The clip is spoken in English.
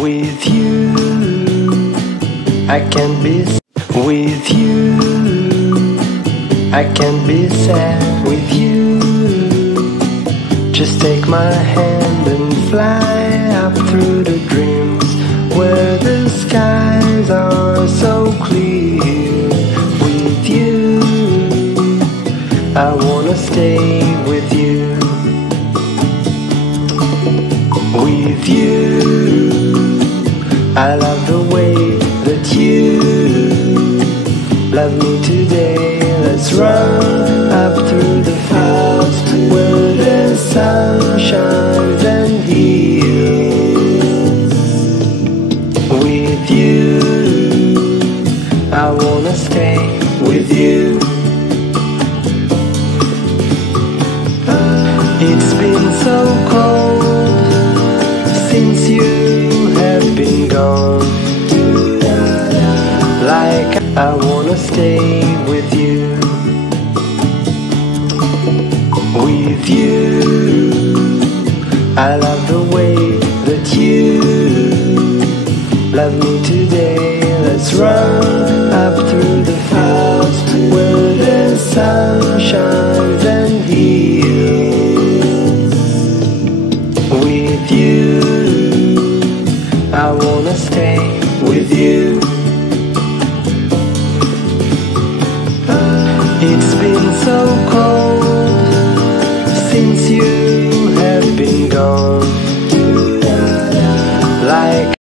With you, I can be with you. I can be sad with you. Just take my hand and fly up through the dreams where the skies are so clear. With you, I wanna stay with you. With you, I love the way that you love me today. Let's run up through the fields where the sun shines and heals. With you, I wanna stay with you. It's been so cold since you have been gone. Like I wanna stay with you. With you, I love the way that you love me today. Let's run up through the fields where the sun shines and heals. With you, I wanna stay with you. It's been so cold